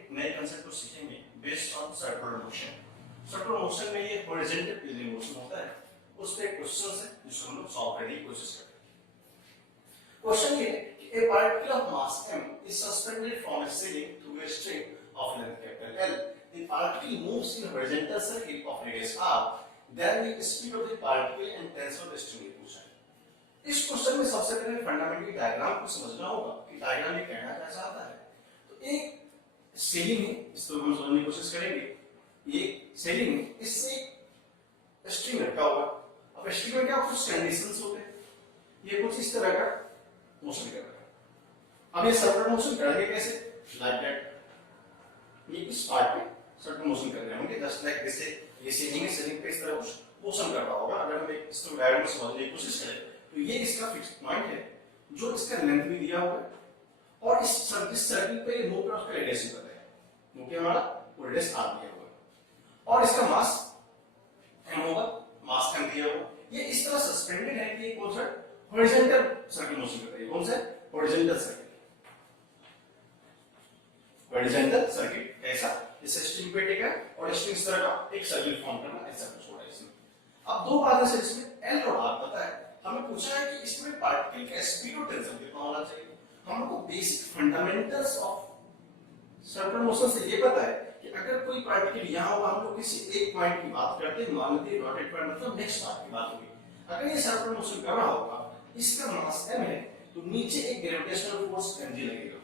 एक नए कंसेप्ट को सीखेंगे based on circular motion. Circular motion में ये हॉरिजॉन्टल पेलिंग मोशन होता है, उस पे क्वेश्चन है जिसको हम लोग सॉल्व करने की कोशिश करते हैं। क्वेश्चन ये है कि a particle of mass m is suspended from a ceiling through a string of length capital L. The particle moves in horizontal circle of radius r. Then the speed of the particle and tensor the string पूछा है। इस question में सबसे पहले fundamental diagram को समझना होगा कि डायग्राम ये कहना क्या चाहता है। तो एक सीलिंग है, इसको हम समझने की कोशिश करेंगे। ये सीलिंग है, इससे एक स्ट्रिंग रखा हुआ। अब स्ट्रिंग में क्या कुछ कंडीशंस होते हैं, ये कुछ इस तरह का मोशन कर रहा है। अब ये सर्कुलर मोशन करेंगे कैसे, लाइक दैट। ये इस पार्ट पे सर्कुलर मोशन कर रहे होंगे, जस्ट लाइक जैसे ये सीलिंग है, सीलिंग पे इस तरह कुछ मोशन कर रहा होगा। अगर हम इसको डायग्राम में समझने की कोशिश करें तो ये इसका फिक्स्ड पॉइंट है जो इसका लेंथ भी दिया हुआ है और इस सर्किल पे मूव कर उसका रेडियस भी पता है, क्योंकि हमारा रेडियस आर दिया हुआ है और इसका मास m होगा, मास m दिया हुआ। ये इस तरह सस्पेंडेड है कि कौन सा हॉरिजॉन्टल सर्किल मोशन कर रही है, कौन सा हॉरिजॉन्टल सर्किल। हॉरिजॉन्टल सर्किल ऐसा जैसे स्ट्रिंग पे टेका और स्ट्रिंग इस तरह का एक सर्किल फॉर्म करना, ऐसा कुछ हो रहा है इसमें। अब दो बातें से इसमें L और R पता है। हमें पूछा है कि इसमें पार्टिकल का स्पीड और टेंशन कितना होना चाहिए। हम लोग को basic fundamentals of circular motion से ये पता है कि अगर कोई पार्टिकल यहां होगा, हम लोग किसी एक पॉइंट की बात करते हैं, मान लीजिए डॉटेड पॉइंट मतलब नेक्स्ट पार्ट की बात होगी। अगर ये सर्कुलर मोशन कर रहा होगा, इसका मास m है, तो नीचे एक ग्रेविटेशनल फोर्स mg लगेगा।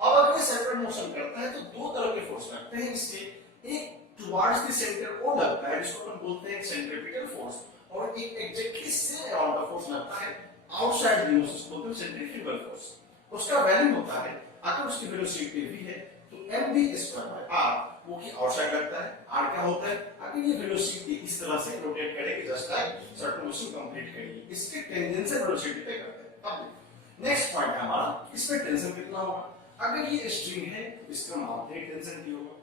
अब अगर ये सर्कुलर मोशन करता है तो दो तरह के फोर्स लगते हैं इसके, एक टुवर्ड्स द सेंटर ओ लगता है जिसको अपन बोलते हैं सेंट्रीपिटल फोर्स, और एक exactly same amount of force लगता है आउटसाइड द न्यूक्लियस को बोलते हैं सेंट्रीफ्यूगल फोर्स। उसका वैल्यू होता है, अगर उसकी वेलोसिटी v है तो mv²r, वो कि आउटसाइड लगता है। r क्या होता है, अगर ये वेलोसिटी इस तरह से रोटेट करेगी just like circular motion complete करेगी, इसके टेंजेंशियल वेलोसिटी पे करते हैं। अब नेक्स्ट पॉइंट है हमारा, इसमें टेंशन कितना होगा। अगर ये स्ट्रिंग है इसका माध्यमिक टेंशन भी होगा,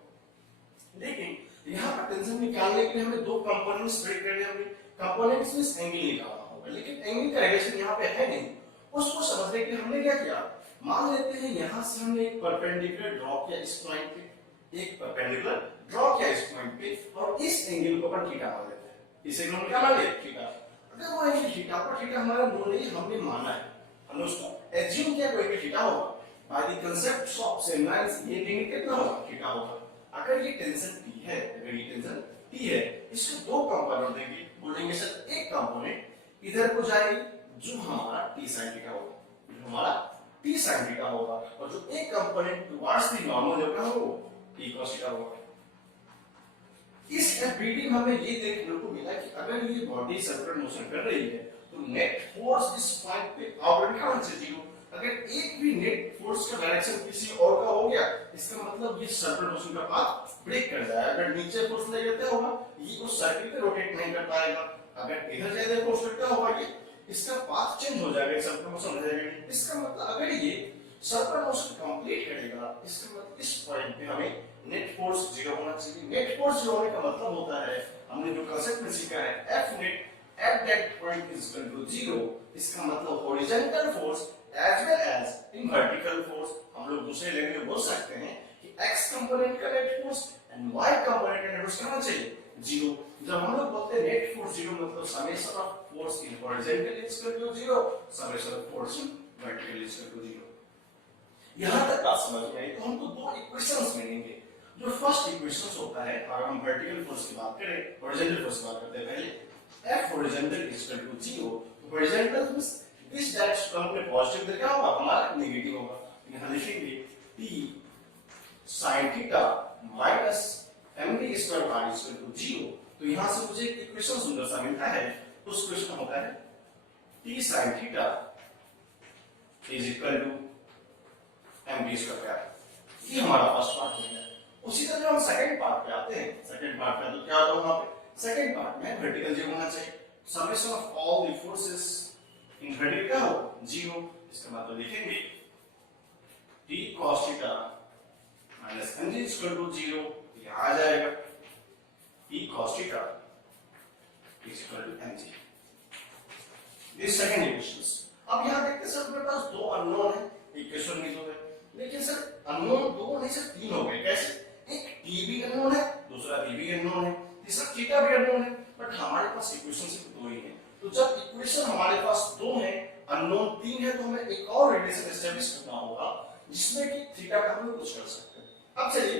लेकिन यहाँ पर टेंशन निकालने के लिए हमें दो कंपोनेंट्स ब्रेक करने होंगे। कंपोनेंट्स मींस एंगल निकालना होगा, लेकिन एंगल का रिलेशन यहाँ पे है नहीं। उसको समझने के लिए हमने क्या किया, मान लेते हैं यहां से हमने एक परपेंडिकुलर ड्रॉ किया इस पॉइंट पे, एक परपेंडिकुलर ड्रॉ किया इस पॉइंट पे, और इस एंगल को अपन थीटा मान लेते हैं। इस एंगल को क्या मान लिया, थीटा। अगर वो एंगल थीटा पर थीटा हमारा नोन नहीं, हमने माना है, हमने उसको एज्यूम किया कोई भी थीटा होगा। By the concept of seminars ये एंगल कितना होगा, थीटा होगा। अगर ये टेंशन T है, अगर ये टेंशन T है, इसके दो कंपोनेंट देंगे, बोलेंगे सर एक कंपोनेंट इधर को जाएगी जो हमारा T sin थीटा होगा, जो हमारा T sin थीटा होगा, और जो एक कंपोनेंट टुवर्ड्स द नॉर्मल जो है वो T cos थीटा होगा। इस एफबीडी में हमें ये देखने को मिला कि अगर ये बॉडी सर्कुलर मोशन कर रही है तो नेट फोर्स इस पॉइंट पे ऑर्बिटल से जीरो। अगर एक भी नेट फोर्स का डायरेक्शन किसी और का हो गया, इसका मतलब ये सर्कुलर मोशन का पाथ ब्रेक कर जाएगा। अगर नीचे फोर्स लगता होगा ये उस सर्किल पे रोटेट नहीं कर पाएगा, अगर इधर ज्यादा फोर्स लगता होगा ये इसका पाथ चेंज हो जाएगा, सर्कुलर मोशन हो जाएगा। इसका मतलब अगर ये सर्कुलर मोशन कंप्लीट करेगा, इसका मतलब इस पॉइंट पे हमें नेट फोर्स जीरो होना चाहिए। नेट फोर्स जीरो होने का मतलब होता है, हमने जो कांसेप्ट में सीखा है, F net at that point is equal to 0। इसका मतलब horizontal force as well as in vertical force। हम लोग दूसरे लैंग्वेज में बोल सकते हैं कि x कंपोनेंट का net force and y component का नेट फोर्स कितना चाहिए, जीरो। जब हम लोग बोलते हैं नेट फोर्स जीरो, मतलब summation of force in horizontal is equal to zero, summation of force in vertical is equal to zero. यहां तक बात समझ में आई तो हमको दो इक्वेशंस मिलेंगे। जो फर्स्ट इक्वेशन होता है, अगर हम वर्टिकल फोर्स की बात करें, हॉरिजॉन्टल फोर्स की बात करते हैं पहले, F horizontal is equal to 0। horizontal means इस डायरेक्शन को हमने पॉजिटिव देखा होगा, हमारा नेगेटिव होगा। यहां लिखेंगे T sin theta minus md square r is equal to 0। तो यहां से मुझे एक इक्वेशन सुंदर सा मिलता है, उस इक्वेशन होता है T sin theta is equal to md square. ये हमारा फर्स्ट पार्ट हो गया। उसी तरह हम सेकंड पार्ट पे आते हैं। सेकंड पार्ट में तो क्या होगा, वहां पे सेकंड पार्ट में वर्टिकल जीरो होना चाहिए। Summation of all the forces in vertical क्या हो, जीरो। इसका मतलब लिखेंगे T cos theta minus mg equal to 0। ये आ जाएगा T cos theta is equal to mg। This second equation. अब यहां देखते हैं सर, मेरे पास दो अननोन है, इक्वेशन में दो है, लेकिन सर अननोन दो नहीं सर तीन हो गए, कैसे? एक टी भी अननोन है, दूसरा बी भी अननोन है, तीसरा थीटा भी अननोन है, बट हमारे पास इक्वेशन सिर्फ दो ही है। तो जब इक्वेशन हमारे पास दो है, अननोन तीन है, तो हमें एक और रिलेशन एस्टेब्लिश करना होगा जिसमें कि थीटा का हम कुछ कर सकते हैं। अब चलिए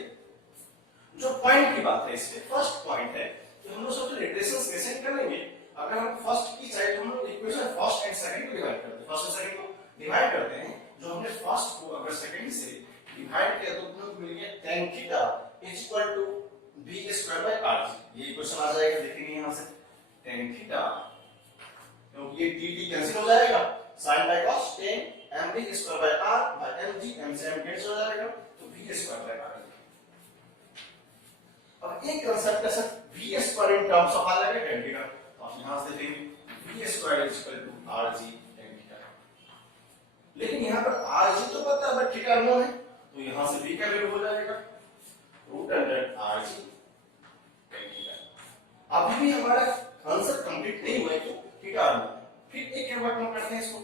जो पॉइंट की बात है, इसमें फर्स्ट पॉइंट है कि हम लोग सबसे रिलेशंस कैसे करेंगे। अगर हम फर्स्ट की चाहे तो हम लोग इक्वेशन फर्स्ट एंड सेकंड को डिवाइड करते हैं, फर्स्ट और सेकंड को डिवाइड करते हैं। जो हमने फर्स्ट को अगर सेकंड से डिवाइड किया तो हमें मिल गया tan theta is equal to b square by rg। ये इक्वेशन आ जाएगा, देखेंगे यहां से tan थीटा, क्योंकि ये dt कैंसिल हो जाएगा, sin by cos tan mb square by r by mg, m से m कैंसिल हो जाएगा, तो v स्क्वायर बाय r। अब एक कांसेप्ट का sir v square in terms of आ जाएगा tan थीटा, तो आप यहां से देखेंगे v square is equal to rg tan theta. लेकिन यहां पर rg तो पता है बट थीटा अननोन है, तो यहां से v का वैल्यू हो जाएगा root under rg tan theta. अभी भी हमारा आंसर कंप्लीट नहीं हुआ है, तो थीटा अननोन है। फिर एक बार हम करते हैं इसको,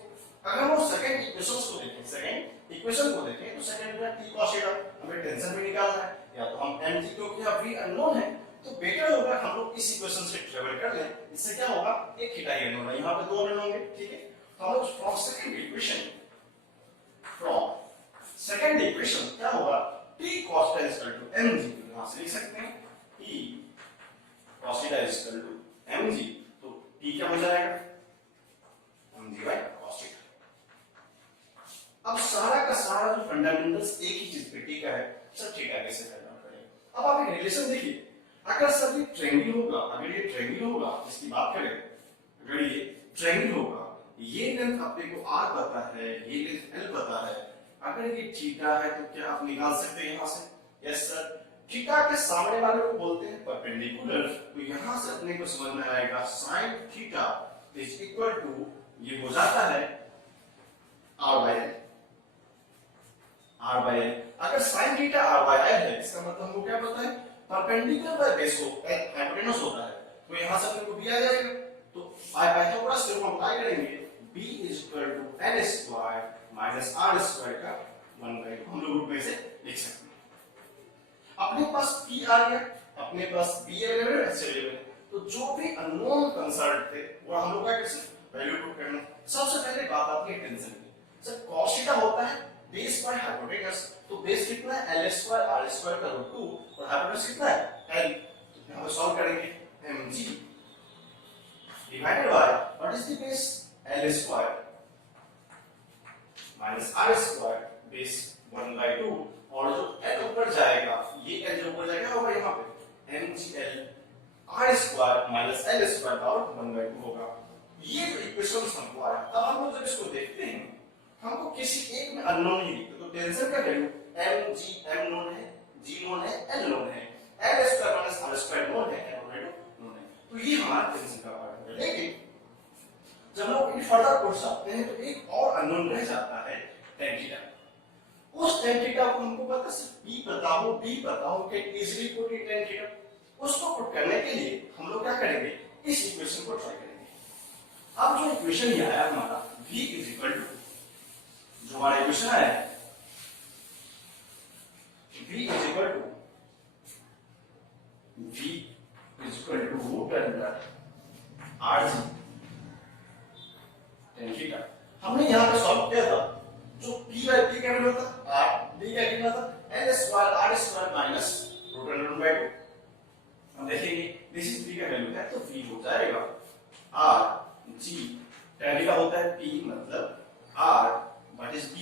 अगर हम सेकंड इक्वेशंस को देखें, सेकंड इक्वेशन को देखें, तो सेकंड में t cos थीटा हमें टेंशन में निकालना है, या तो हम mg क्योंकि अब v अननोन है, तो बेटर होगा हम लोग इस इक्वेशन से ट्रेवल कर लें। इससे क्या होगा, एक थीटा ही अननोन है, यहां पे दो अननोन होंगे, ठीक है। तो हम लोग फ्रॉम सेकंड इक्वेशन क्या होगा, t cos θ equal to mg, यहां से लिख सकते हैं t cos θ equal to mg, तो t क्या हो जाएगा mg बाय cos θ। अब सारा का सारा जो फंडामेंटल्स एक ही चीज पे टीका है, सब थीटा कैसे करना पड़ेगा। अब आप एक रिलेशन देखिए, अगर सर ये ट्रायंगल होगा, अगर ये ट्रायंगल होगा इसकी बात करें, अगर ये ट्रायंगल होगा, ये लेंथ अपने को r पता है, ये लेंथ l पता है, अगर ये थीटा है तो क्या आप निकाल सकते हैं यहां से, यस सर। थीटा के सामने वाले को बोलते हैं परपेंडिकुलर, तो यहां से अपने को समझ में आएगा sin theta is equal to, ये हो जाता है r by l, r by l। अगर sin theta r by l है, इसका मतलब हमको क्या पता है, परपेंडिकुलर बाय बेस को हाइपोटेनस होता है, तो यहां से अपने को b आ जाएगा, तो पाइथागोरस से हम अप्लाई करेंगे b is equal to l square minus r square का 1/2, हम लोग रूट में से लिख सकते हैं। अपने पास p आ गया, अपने पास b अवेलेबल है, s अवेलेबल है, तो जो भी अननोन कंसर्ट थे वो हम लोग क्या कर सकते, वैल्यू पुट करना। सबसे पहले बात आती है टेंशन की, सर cos थीटा होता है बेस बाय हाइपोटेनस, तो बेस कितना है l स्क्वायर r स्क्वायर का रूट 2 और हाइपोटेनस कितना है l, तो यहां पे सॉल्व करेंगे mg divided by what is the base l square minus r square base 1/2, और जो l ऊपर जाएगा, ये l जो ऊपर जाएगा होगा यहां पे mgl r square minus l square का 1/2 होगा। ये जो इक्वेशंस हमको आया, अब हम लोग जब इसको देखते हैं हमको किसी एक में अननोन ही दिखता, तो टेंशन का वैल्यू mg m नोन है, g नोन है, l नोन है, l square minus r square known है, l नोन है, तो ये हमारा टेंशन का पार्ट है। लेकिन जब लोग इन फर्दर कोर्स जाते हैं तो एक और अननोन रह जाता है tan थीटा। उस tan थीटा को हमको पता सिर्फ b पता हो कि easily put in tan theta, उसको पुट करने के लिए हम लोग क्या करेंगे, इस इक्वेशन को ट्राई करेंगे। अब जो इक्वेशन ये आया हमारा v इज इक्वल टू, जो हमारा इक्वेशन आया है v is equal to root under rg tan theta. हमने यहां पे सॉल्व किया था, जो p बाय p का वैल्यू था r, d का कितना था l square r square minus root under 1/2। हम देखेंगे दिस इज p का वैल्यू है, तो v हो जाएगा r g, tan थीटा होता है p मतलब r, what is b,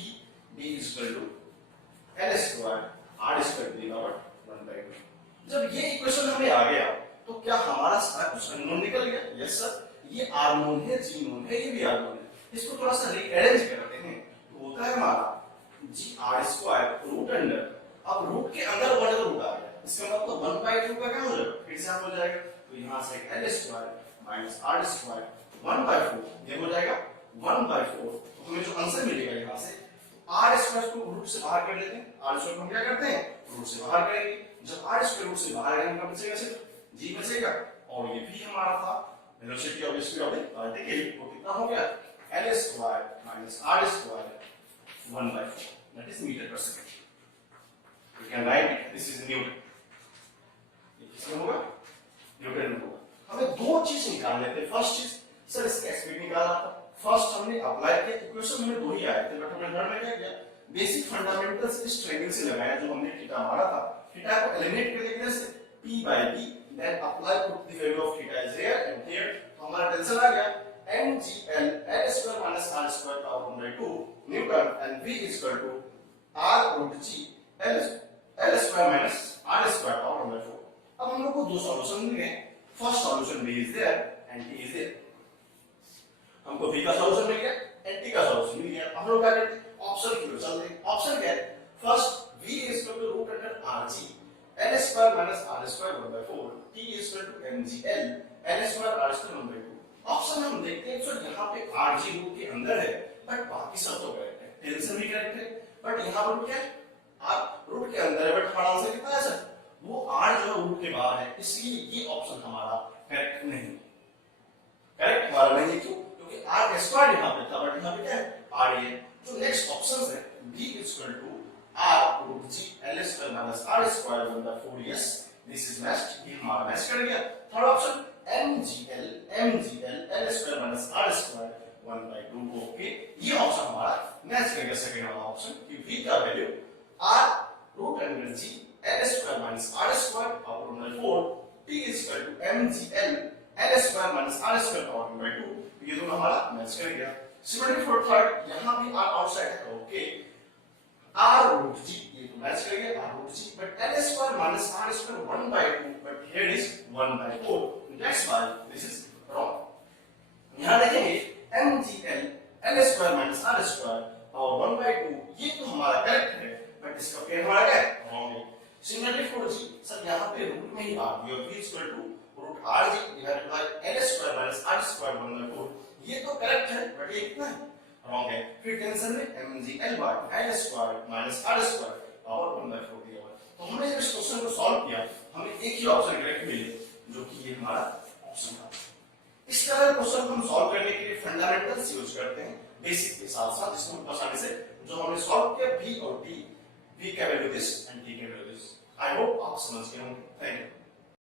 b is equal to l square r square to the power 1/2। जब ये इक्वेशन हमें आ गया तो क्या हमारा सारा कुछ अननोन निकल गया, यस सर। ये r नोन है, g नोन है, ये भी r नोन है, इसको थोड़ा सा रीअरेंज करते हैं, तो होता है हमारा g r square root under, अब रूट के अंदर वन रूट आ गया, इसका मतलब 1/2 का क्या हो जाएगा, फिर से हो जाएगा, तो यहां से l square minus r square 1/4, ये हो जाएगा 1/4। तो हमें जो आंसर मिलेगा यहां से, r स्क्वायर को रूट से बाहर कर लेते हैं, r स्क्वायर को हम क्या करते हैं रूट से बाहर करेंगे, जब r स्क्वायर रूट से बाहर आएगा क्या बचेगा, सिर्फ g बचेगा, और ये भी हमारा था velocity of speed of the particle, वो कितना हो गया l square minus r square 1/4। That is metre per second. You can write it, this is newton. ये किसमें होगा? न्यूटन में होगा. हमें दो चीज निकालने थे. फर्स्ट चीज, सर इसका स्पीड निकालना था. फर्स्ट हमने अप्लाई किया, इक्वेशन में दो ही आए थे, बट हमने घर में क्या किया, बेसिक फंडामेंटल्स इस ट्रायंगल से लगाया जो हमने थीटा मारा था. थीटा को एलिमिनेट कर देंगे जैसे p by b, then apply put the value of theta is here and here. तो हमारा टेंशन आ गया mgl l square minus r square power 1 by 2 Newton and v is equal to r root g l square minus r square power 1 by 4. अब हम लोग को दो solution मिल गए. First solution v is there and t is there. हमको v का solution मिल गया and t का सॉल्यूशन मिल गया. हम लोग क्या करते हैं, ऑप्शन की ओर चलते हैं. ऑप्शन क्या है? First v is equal to root under rg l square minus r square 1 by 4, t is equal to mgl l square r square 1 by 2. Option हम देखते हैं, तो यहाँ पे rg रूट के अंदर है, बट बाकी सब तो करेक्ट है. टेंशन भी करेक्ट है, बट यहाँ पर क्या है, r रूट के अंदर है, बट हमारा आंसर कितना है सर? वो r जो है रूट के बाहर है, इसलिए ये ऑप्शन हमारा करेक्ट नहीं. करेक्ट हमारा नहीं क्यों? क्योंकि r स्क्वायर यहाँ पे था, बट यहाँ पे क्या है, r है. तो नेक्स्ट ऑप्शन है b is equal to r root g l square minus r square 1 by 4. yes, this is matched. ये हमारा मैच कर गया. Third option mgl l square minus r square 1 by 2. Okay, ये option हमारा match कर गया. Second वाला option कि v का value r root under g l square minus r square power 1 by 4, t is equal to mgl l square minus r square power 1 by 2. ये दोनों हमारा मैच कर गया. सिमिलरली फॉर थर्ड, यहाँ भी r आउटसाइड है. Okay, r root g, ये तो मैच कर गया r root g, but l square minus r square 1 by 2, but here is 1 by 4. That's why this is wrong. यहाँ देखेंगे mgl l square minus r square और 1 by 2, ये तो हमारा करेक्ट है, but इसका पेयर हमारा क्या है, रॉन्ग है. सिमिलरली फॉर g, सर यहाँ पे रूट में ही r दिया, v is equal to root rg divided by l square minus r square 1 by 4. ये तो करेक्ट है, बट ये कितना है, रॉन्ग है. फिर टेंशन में mgl by l square minus r square power 1 by 4 दिया हुआ है. तो हमने जब इस क्वेश्चन को सॉल्व किया, हमें एक ही ऑप्शन करेक्ट मिले, जो कि ये हमारा ऑप्शन था. इस तरह क्वेश्चन को हम सॉल्व करने के लिए फंडामेंटल्स यूज करते हैं बेसिक के साथ साथ, जिसको आसानी से जो हमने सॉल्व किया v और t, v का वैल्यू दिस एंड t का वैल्यू दिस. आई होप आप समझ गए होंगे. Thank you.